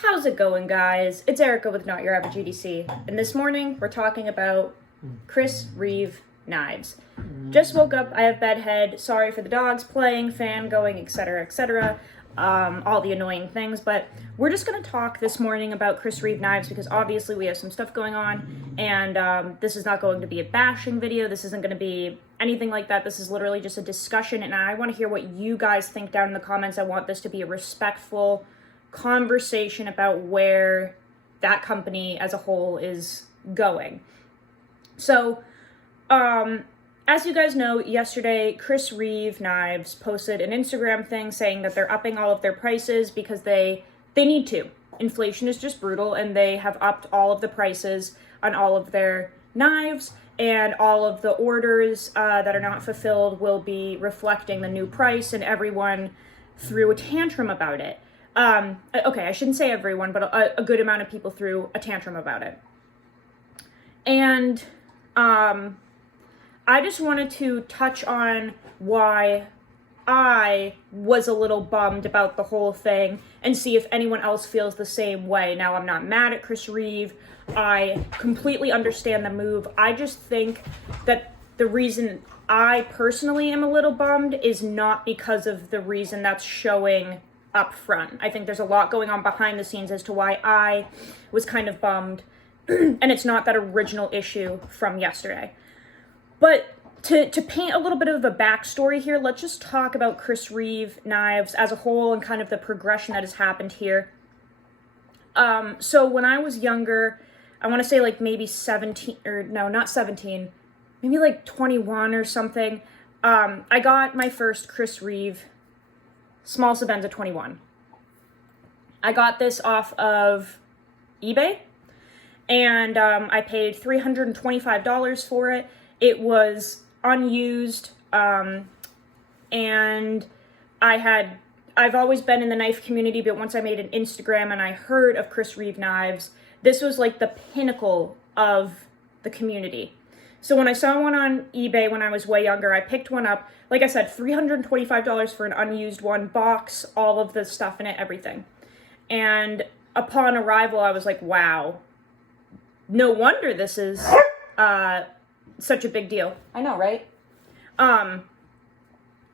How's it going, guys? It's Erica with Not Your Average EDC, and this morning we're talking about Reeve Knives. Just woke up, I have bedhead, sorry for the dogs playing, fan going, etc., etc., all the annoying things, but we're just going to talk this morning about Reeve Knives because obviously we have some stuff going on, and this is not going to be a bashing video, this isn't going to be anything like that, this is literally just a discussion, and I want to hear what you guys think down in the comments. I want this to be a respectful conversation about where that company as a whole is going. So, as you guys know, yesterday, Reeve Knives posted an Instagram thing saying that they're upping all of their prices because they need to. Inflation is just brutal, and they have upped all of the prices on all of their knives, and all of the orders that are not fulfilled will be reflecting the new price, and everyone threw a tantrum about it. Okay, I shouldn't say everyone, but a good amount of people threw a tantrum about it. And I just wanted to touch on why I was a little bummed about the whole thing and see if anyone else feels the same way. Now, I'm not mad at Reeve. I completely understand the move. I just think that the reason I personally am a little bummed is not because of the reason that's showing up front. I think there's a lot going on behind the scenes as to why I was kind of bummed, and it's not that original issue from yesterday. But to paint a little bit of a backstory here, let's just talk about Reeve Knives as a whole and kind of the progression that has happened here. So when I was younger, I want to say like maybe 17, or no, not 17, maybe like 21 or something, I got my first Reeve small Sebenza 21. I got this off of eBay, and I paid $325 for it. It was unused, and I've always been in the knife community, but once I made an Instagram and I heard of Reeve Knives, this was like the pinnacle of the community. So when I saw one on eBay when I was way younger, I picked one up. Like I said, $325 for an unused one, box, all of the stuff in it, everything. And upon arrival, I was like, wow, no wonder this is such a big deal. I know, right?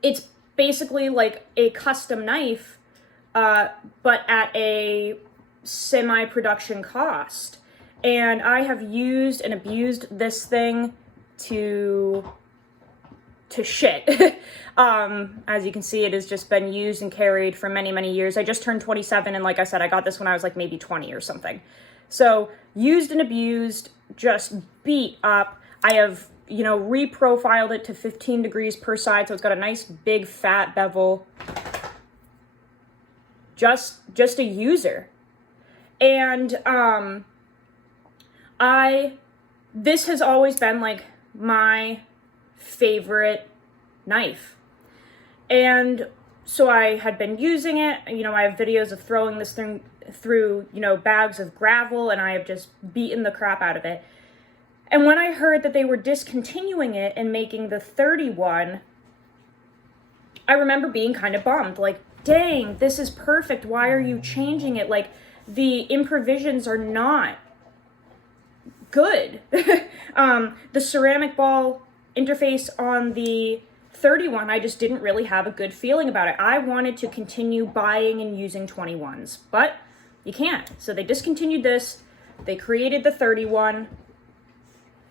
It's basically like a custom knife, but at a semi-production cost. And I have used and abused this thing to shit. As you can see, it has just been used and carried for many, many years. I just turned 27, and like I said, I got this when I was like maybe 20 or something. So, used and abused, just beat up. I have, reprofiled it to 15 degrees per side, so it's got a nice big fat bevel. Just a user. And, this has always been like my favorite knife. And so I had been using it, I have videos of throwing this thing through, bags of gravel, and I have just beaten the crap out of it. And when I heard that they were discontinuing it and making the 31, I remember being kind of bummed, like, dang, this is perfect, why are you changing it? Like, the improvisions are not good. The ceramic ball interface on the 31, I just didn't really have a good feeling about it. I wanted to continue buying and using 21s, but you can't. So they discontinued this, they created the 31,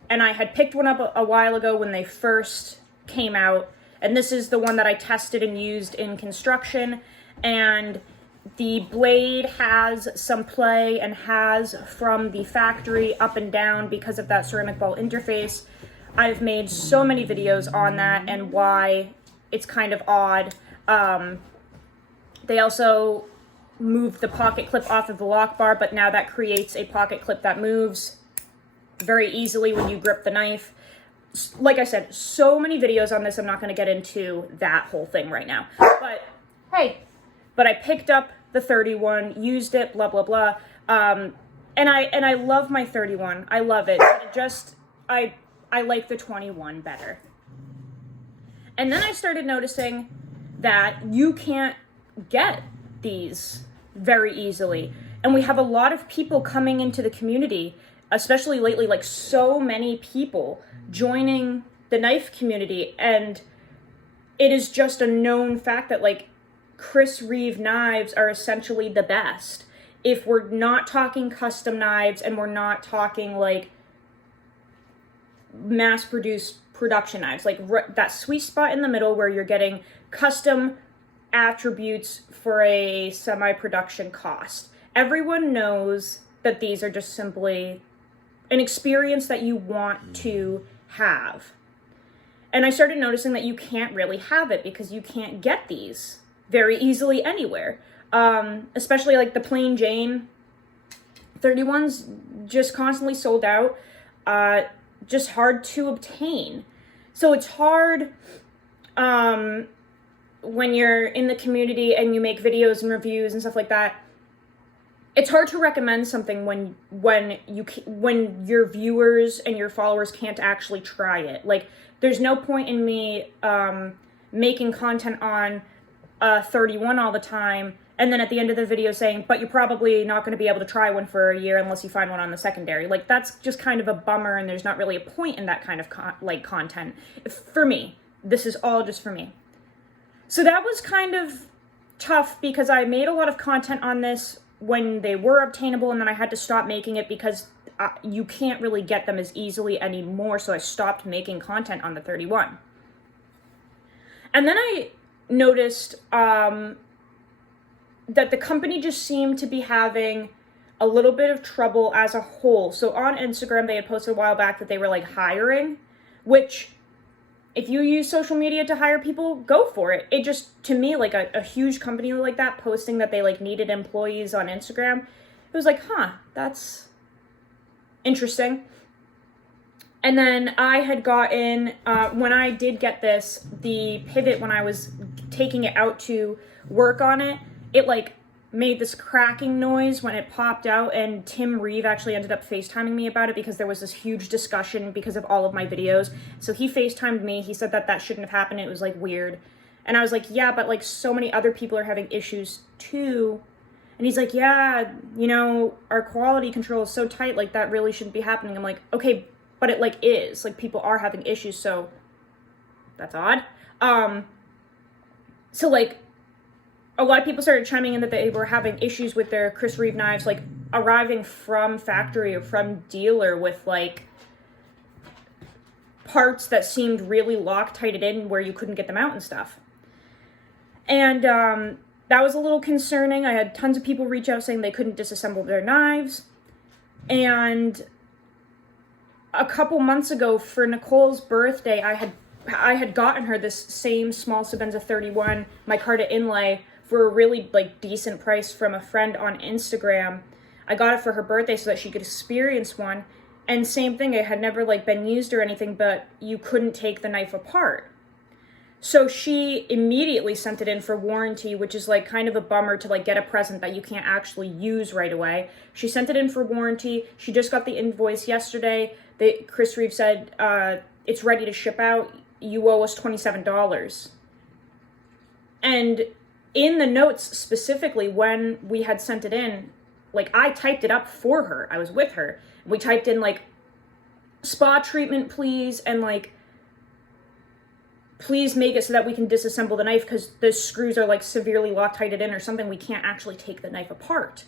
and I had picked one up a while ago when they first came out, and this is the one that I tested and used in construction, and the blade has some play and has from the factory up and down because of that ceramic ball interface. I've made so many videos on that and why it's kind of odd. They also moved the pocket clip off of the lock bar, but now that creates a pocket clip that moves very easily when you grip the knife. Like I said, so many videos on this, I'm not going to get into that whole thing right now. But, hey, I picked up the 31, used it, blah, blah, blah. And I love my 31. I love it. But it just, I like the 21 better. And then I started noticing that you can't get these very easily. And we have a lot of people coming into the community, especially lately, like so many people joining the knife community. And it is just a known fact that like Chris Reeve knives are essentially the best. If we're not talking custom knives and we're not talking like mass-produced production knives, like that sweet spot in the middle where you're getting custom attributes for a semi-production cost. Everyone knows that these are just simply an experience that you want to have. And I started noticing that you can't really have it because you can't get these very easily anywhere. Especially like the plain Jane 31s, just constantly sold out, just hard to obtain. So it's hard when you're in the community and you make videos and reviews and stuff like that. It's hard to recommend something when your viewers and your followers can't actually try it. Like, there's no point in me making content on 31 all the time, and then at the end of the video saying, but you're probably not going to be able to try one for a year unless you find one on the secondary. Like, that's just kind of a bummer, and there's not really a point in that kind of content. For me, this is all just for me. So that was kind of tough because I made a lot of content on this when they were obtainable, and then I had to stop making it because you can't really get them as easily anymore, so I stopped making content on the 31. And then I noticed that the company just seemed to be having a little bit of trouble as a whole. So on Instagram, they had posted a while back that they were like hiring, which if you use social media to hire people, go for it. It just, to me, like a huge company like that posting that they like needed employees on Instagram, it was like, huh, that's interesting. And then I had gotten, when I did get this, the pivot, when I was taking it out to work on it, it like made this cracking noise when it popped out, and Tim Reeve actually ended up FaceTiming me about it because there was this huge discussion because of all of my videos. So he FaceTimed me, he said that shouldn't have happened, it was like weird. And I was like, yeah, but like so many other people are having issues too. And he's like, yeah, you know, our quality control is so tight, like that really shouldn't be happening. I'm like, okay, but it like is, like people are having issues, so that's odd. So like, a lot of people started chiming in that they were having issues with their Chris Reeve knives, like arriving from factory or from dealer with like parts that seemed really Loctited in where you couldn't get them out and stuff. And that was a little concerning. I had tons of people reach out saying they couldn't disassemble their knives. And a couple months ago for Nicole's birthday, I had gotten her this same small Sebenza 31 micarta inlay for a really like decent price from a friend on Instagram. I got it for her birthday so that she could experience one. And same thing, it had never like been used or anything, but you couldn't take the knife apart. So she immediately sent it in for warranty, which is like kind of a bummer to like get a present that you can't actually use right away. She sent it in for warranty. She just got the invoice yesterday. Chris Reeve said, it's ready to ship out. You owe us $27. And in the notes specifically, when we had sent it in, like I typed it up for her. I was with her. We typed in like spa treatment, please, and like please make it so that we can disassemble the knife because the screws are like severely Loctited in or something. We can't actually take the knife apart.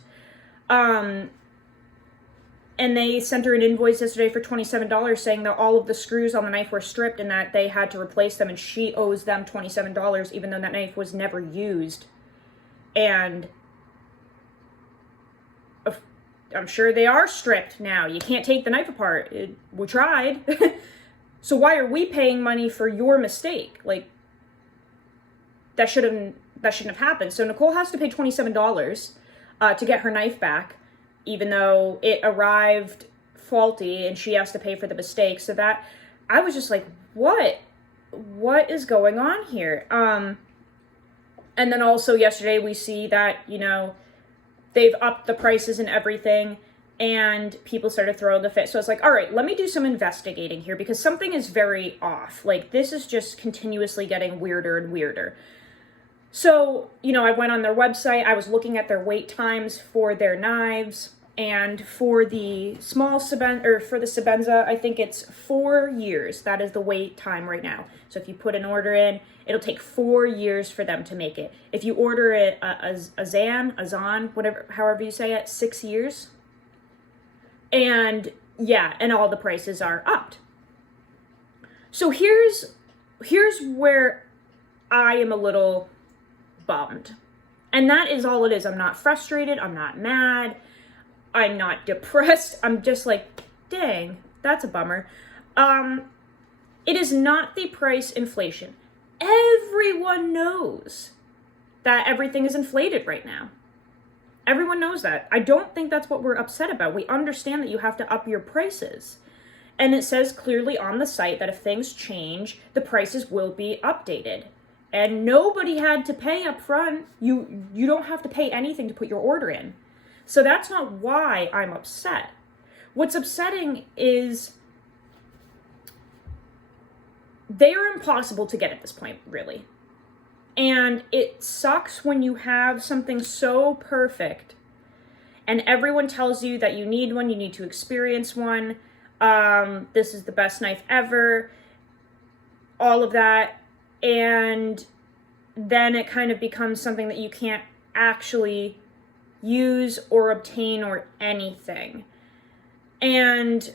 And they sent her an invoice yesterday for $27 saying that all of the screws on the knife were stripped and that they had to replace them, and she owes them $27 even though that knife was never used. And I'm sure they are stripped now. You can't take the knife apart. We tried. So why are we paying money for your mistake? Like, that shouldn't have happened. So Nicole has to pay $27 to get her knife back, even though it arrived faulty, and she has to pay for the mistake. So that, I was just like, what is going on here? And then also yesterday we see that, you know, they've upped the prices and everything, and people started throwing the fit. So I was like, all right, let me do some investigating here because something is very off. Like, this is just continuously getting weirder and weirder. So, I went on their website, I was looking at their wait times for their knives, and for the for the Sebenza, I think it's 4 years. That is the wait time right now. So if you put an order in, it'll take 4 years for them to make it. If you order it a Zan, whatever, however you say it, 6 years. And yeah, and all the prices are upped. So here's where I am a little bummed. And that is all it is. I'm not frustrated. I'm not mad. I'm not depressed. I'm just like, dang, that's a bummer. It is not the price inflation. Everyone knows that everything is inflated right now. Everyone knows that. I don't think that's what we're upset about. We understand that you have to up your prices. And it says clearly on the site that if things change, the prices will be updated. And nobody had to pay up front. You don't have to pay anything to put your order in. So that's not why I'm upset. What's upsetting is they are impossible to get at this point, really. And it sucks when you have something so perfect and everyone tells you that you need one, you need to experience one, this is the best knife ever, all of that, and then it kind of becomes something that you can't actually use or obtain or anything. And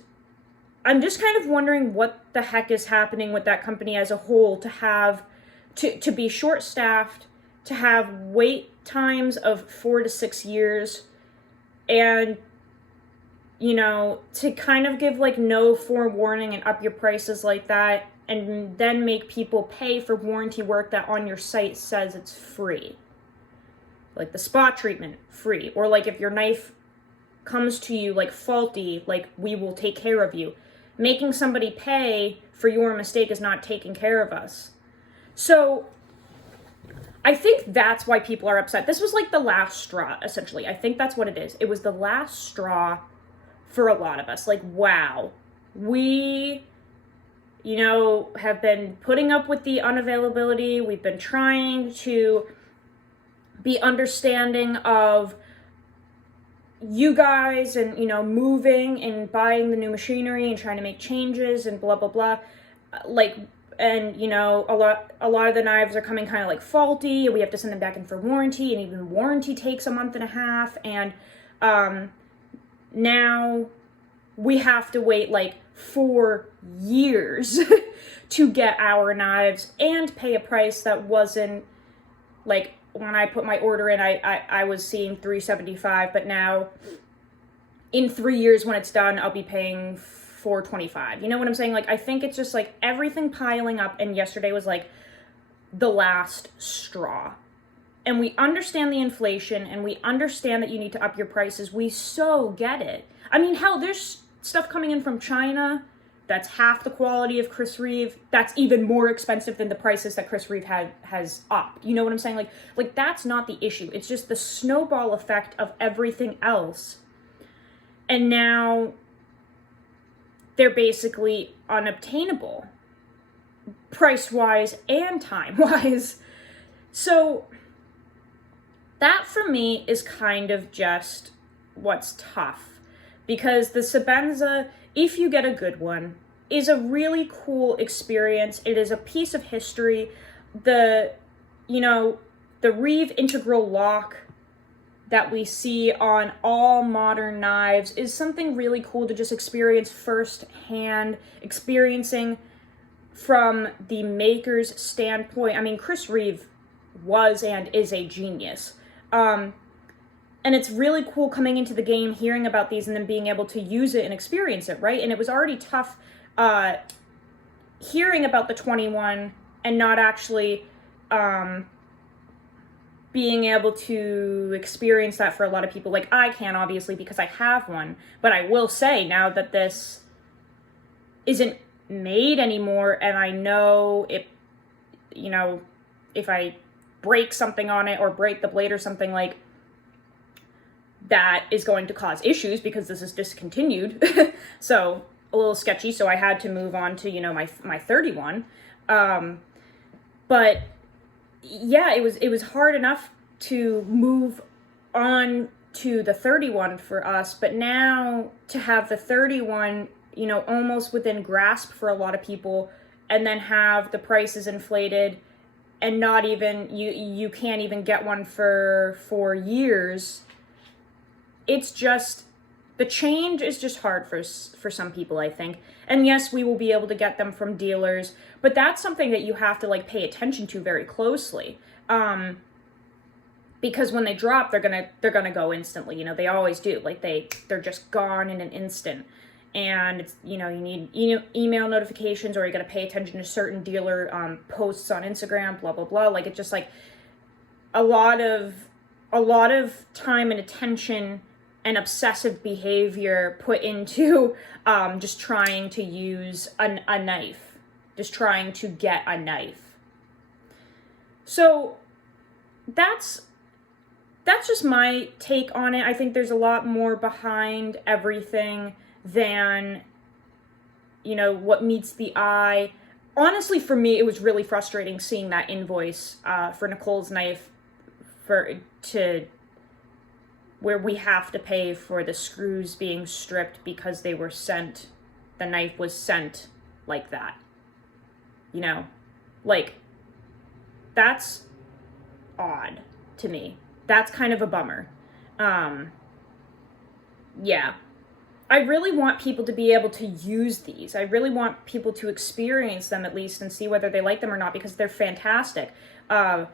I'm just kind of wondering what the heck is happening with that company as a whole to be short-staffed, to have wait times of 4 to 6 years, and, to kind of give like no forewarning and up your prices like that, and then make people pay for warranty work that on your site says it's free. Like the spot treatment, free. Or like if your knife comes to you like faulty, like we will take care of you. Making somebody pay for your mistake is not taking care of us. So I think that's why people are upset. This was like the last straw, essentially. I think that's what it is. It was the last straw for a lot of us. Like, wow, we, have been putting up with the unavailability. We've been trying to be understanding of you guys and, moving and buying the new machinery and trying to make changes and blah, blah, blah. And, a lot of the knives are coming kind of like faulty. We have to send them back in for warranty, and even warranty takes a month and a half. And now we have to wait like 4 years to get our knives and pay a price that wasn't like, when I put my order in, I was seeing $375, but now in 3 years when it's done, I'll be paying $425. You know what I'm saying? Like, I think it's just like everything piling up, and yesterday was like the last straw. And we understand the inflation, and we understand that you need to up your prices. We so get it. I mean, hell, there's stuff coming in from China that's half the quality of Chris Reeve, that's even more expensive than the prices that Chris Reeve has upped. You know what I'm saying? Like that's not the issue. It's just the snowball effect of everything else. And now they're basically unobtainable, price-wise and time-wise. So that for me is kind of just what's tough. Because the Sebenza, if you get a good one, is a really cool experience. It is a piece of history. The Reeve integral lock that we see on all modern knives is something really cool to just experience firsthand, experiencing from the maker's standpoint. I mean, Chris Reeve was and is a genius. And it's really cool coming into the game, hearing about these, and then being able to use it and experience it, right? And it was already tough hearing about the 21 and not actually being able to experience that for a lot of people. Like, I can, obviously, because I have one. But I will say, now that this isn't made anymore, and I know it, if I break something on it or break the blade or something, like, that is going to cause issues because this is discontinued. So a little sketchy. So I had to move on to, my 31. But yeah, it was hard enough to move on to the 31 for us, but now to have the 31, you know, almost within grasp for a lot of people, and then have the prices inflated, and not even you can't even get one for 4 years. It's just, the change is just hard for some people, I think. And yes, we will be able to get them from dealers, but that's something that you have to like pay attention to very closely. Because when they drop, they're gonna go instantly. You know, they always do. Like they're just gone in an instant. And it's, you know, you need email notifications, or you got to pay attention to certain dealer posts on Instagram, blah blah blah. Like it's just like a lot of time and attention and obsessive behavior put into just trying to use a knife, just trying to get a knife. So that's just my take on it. I think there's a lot more behind everything than, you know, what meets the eye. Honestly, for me, it was really frustrating seeing that invoice for Nicole's knife where we have to pay for the screws being stripped because the knife was sent like that. You know, like, that's odd to me. That's kind of a bummer. Yeah. I really want people to be able to use these. I really want people to experience them at least and see whether they like them or not, because they're fantastic. I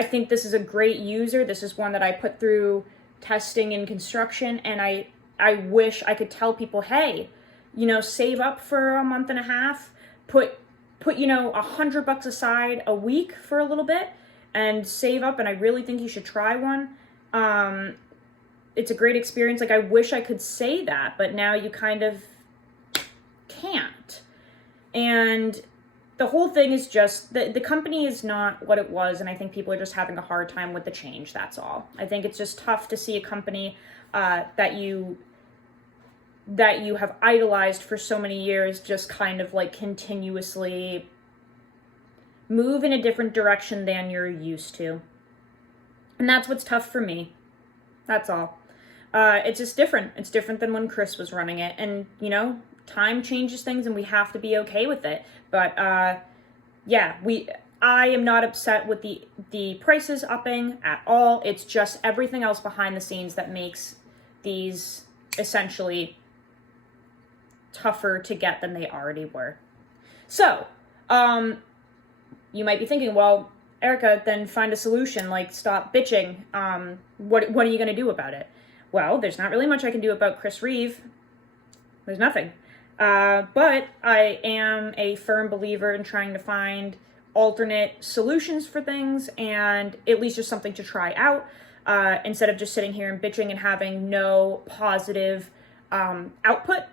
think this is a great user. This is one that I put through testing in construction, and I wish I could tell people, hey, you know, save up for a month and a half, put you know, $100 aside a week for a little bit, and save up, and I really think you should try one. It's a great experience. Like, I wish I could say that, but now you kind of can't. And the whole thing is just, the company is not what it was, and I think people are just having a hard time with the change, that's all. I think it's just tough to see a company that you have idolized for so many years just kind of like continuously move in a different direction than you're used to. And that's what's tough for me. That's all. It's just different. It's different than when Chris was running it. And, you know, time changes things and we have to be okay with it. But, yeah, I am not upset with the prices upping at all. It's just everything else behind the scenes that makes these essentially tougher to get than they already were. So, you might be thinking, well, Erica, then find a solution, like stop bitching. What are you going to do about it? Well, there's not really much I can do about Chris Reeve. There's nothing. But I am a firm believer in trying to find alternate solutions for things, and at least just something to try out, instead of just sitting here and bitching and having no positive output.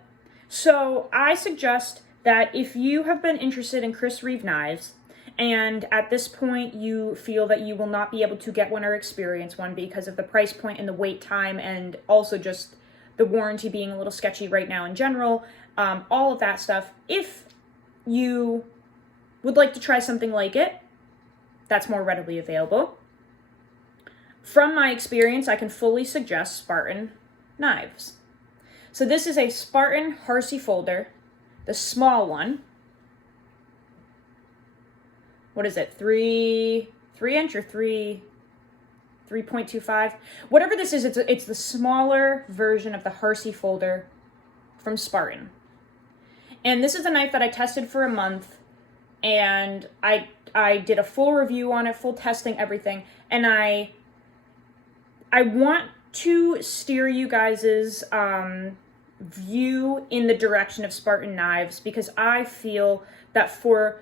So I suggest that if you have been interested in Chris Reeve Knives, and at this point you feel that you will not be able to get one or experience one because of the price point and the wait time, and also just the warranty being a little sketchy right now in general, all of that stuff, if you would like to try something like it, that's more readily available. From my experience, I can fully suggest Spartan knives. So this is a Spartan Harsey folder, the small one. What is it, 3 inch or 3.25? Whatever this is, it's the smaller version of the Harsey folder from Spartan. And this is a knife that I tested for a month, and I did a full review on it, full testing, everything. And I want to steer you guys' view in the direction of Spartan knives, because I feel that for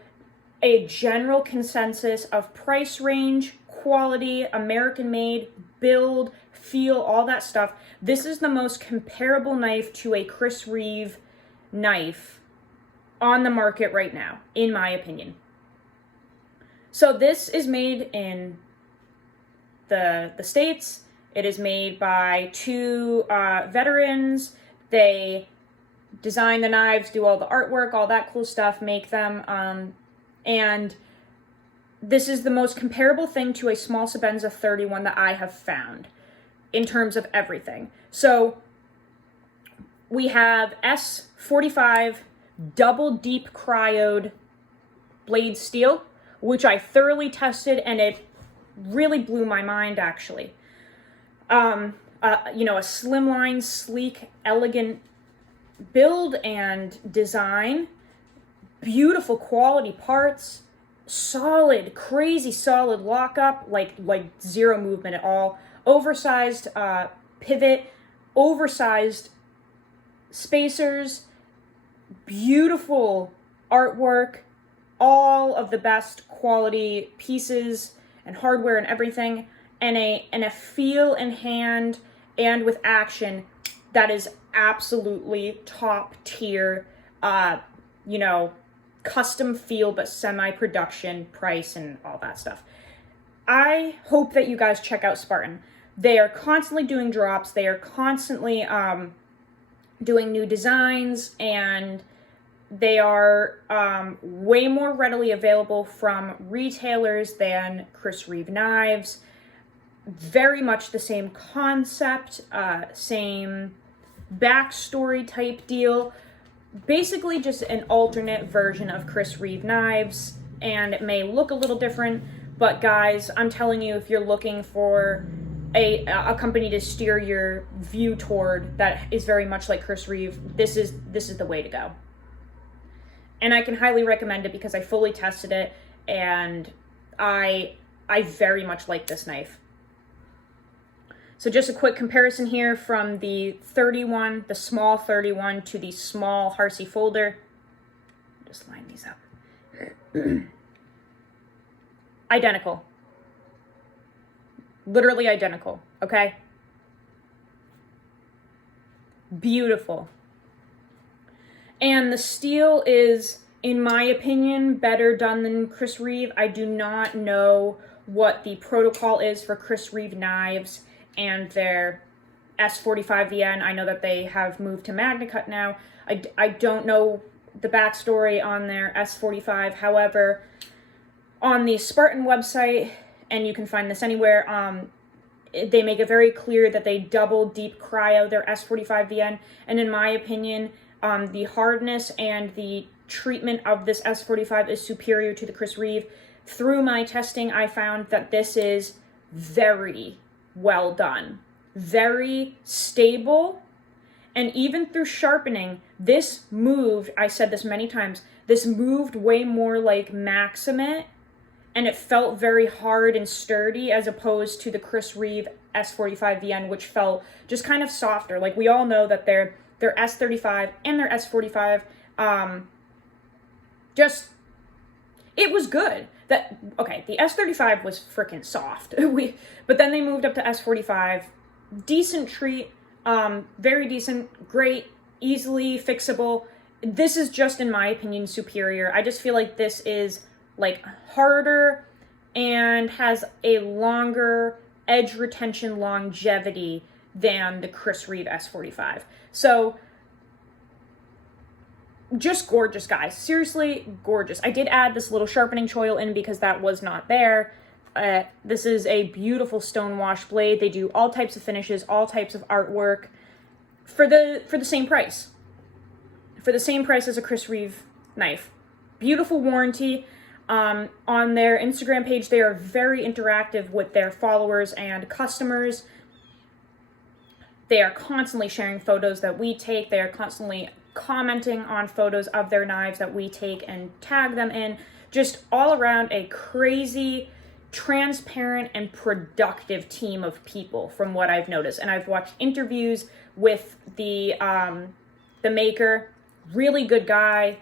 a general consensus of price range, quality, American made, build, feel, all that stuff, this is the most comparable knife to a Chris Reeve knife on the market right now, in my opinion. So this is made in the States. It is made by two veterans. They design the knives, do all the artwork, all that cool stuff, make them, and this is the most comparable thing to a small Sebenza 31 that I have found in terms of everything. So we have S45 double deep cryoed blade steel, which I thoroughly tested, and it really blew my mind, actually. A slimline, sleek, elegant build and design, beautiful quality parts, solid, crazy solid lockup, like zero movement at all, oversized pivot, oversized spacers, beautiful artwork, all of the best quality pieces and hardware and everything, and a feel in hand and with action that is absolutely top tier, custom feel but semi-production price and all that stuff. I hope that you guys check out Spartan. They are constantly doing drops. They are constantly doing new designs, and they are way more readily available from retailers than Chris Reeve Knives. Very much the same concept, same backstory type deal. Basically just an alternate version of Chris Reeve Knives, and it may look a little different, but guys, I'm telling you, if you're looking for a company to steer your view toward that is very much like Chris Reeve, this is the way to go. And I can highly recommend it because I fully tested it, and I very much like this knife. So just a quick comparison here from the 31, the small 31 to the small Harsey folder. Just line these up. Identical. Literally identical, okay? Beautiful. And the steel is, in my opinion, better done than Chris Reeve. I do not know what the protocol is for Chris Reeve Knives and their S45VN. I know that they have moved to MagnaCut now. I don't know the backstory on their S45. However, on the Spartan website, and you can find this anywhere, they make it very clear that they double deep cryo their S45VN. And in my opinion, the hardness and the treatment of this S45 is superior to the Chris Reeve. Through my testing, I found that this is very well done, very stable, and even through sharpening, this moved, I said this many times, this moved way more like Maximate, and it felt very hard and sturdy as opposed to the Chris Reeve S45VN, which felt just kind of softer. Like, we all know that their S35 and their S45, it was good. The S35 was freaking soft. But then they moved up to S45. Decent treat, very decent, great, easily fixable. This is just, in my opinion, superior. I just feel like this is like harder and has a longer edge retention longevity than the Chris Reeve S45. So just gorgeous, guys. Seriously, gorgeous. I did add this little sharpening choil in because that was not there. This is a beautiful stonewash blade. They do all types of finishes, all types of artwork for the same price. For the same price as a Chris Reeve knife. Beautiful warranty. On their Instagram page, they are very interactive with their followers and customers. They are constantly sharing photos that we take. They are constantly commenting on photos of their knives that we take and tag them in. Just all around a crazy, transparent, and productive team of people from what I've noticed. And I've watched interviews with the maker. Really good guy.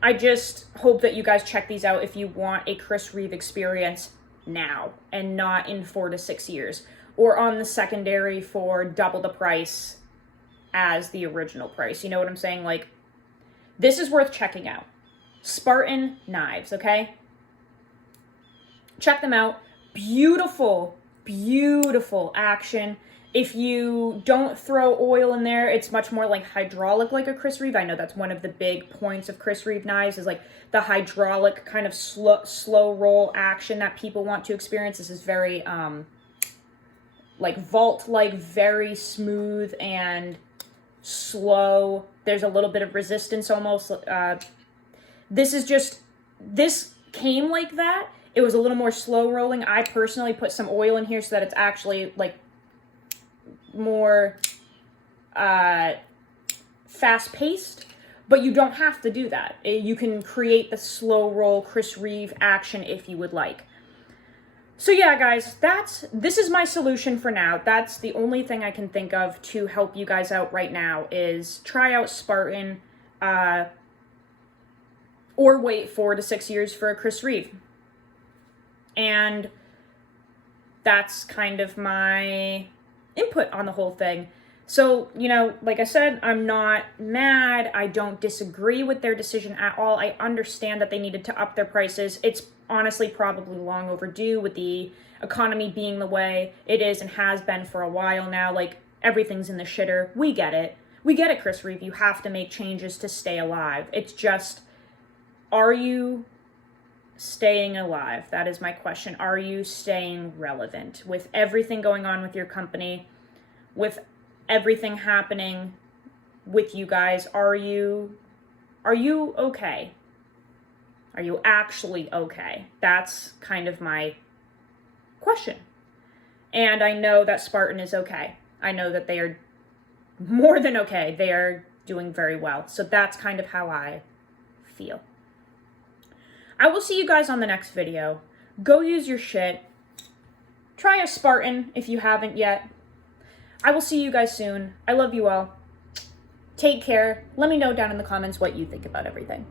I just hope that you guys check these out if you want a Chris Reeve experience now and not in 4 to 6 years, or on the secondary for double the price as the original price. You know what I'm saying? Like, this is worth checking out. Spartan Knives, okay? Check them out. Beautiful, beautiful action. If you don't throw oil in there, it's much more like hydraulic, like a Chris Reeve. I know that's one of the big points of Chris Reeve knives, is like the hydraulic kind of slow roll action that people want to experience. This is very like vault-like, very smooth and slow. There's a little bit of resistance almost. This came like that. It was a little more slow rolling. I personally put some oil in here so that it's actually like more fast-paced, but you don't have to do that. You can create the slow roll Chris Reeve action if you would like. So yeah, guys, this is my solution for now. That's the only thing I can think of to help you guys out right now, is try out Spartan, or wait 4 to 6 years for a Chris Reeve. And that's kind of my input on the whole thing. So, you know, like I said, I'm not mad. I don't disagree with their decision at all. I understand that they needed to up their prices. It's honestly probably long overdue with the economy being the way it is and has been for a while now. Like, everything's in the shitter. We get it. We get it, Chris Reeve. You have to make changes to stay alive. It's just, are you staying alive? That is my question. Are you staying relevant with everything going on with your company, with everything happening with you guys? Are you okay? Are you actually okay? That's kind of my question. And I know that Spartan is okay. I know that they are more than okay. They are doing very well. So that's kind of how I feel. I will see you guys on the next video. Go use your shit. Try a Spartan if you haven't yet. I will see you guys soon. I love you all. Take care. Let me know down in the comments what you think about everything.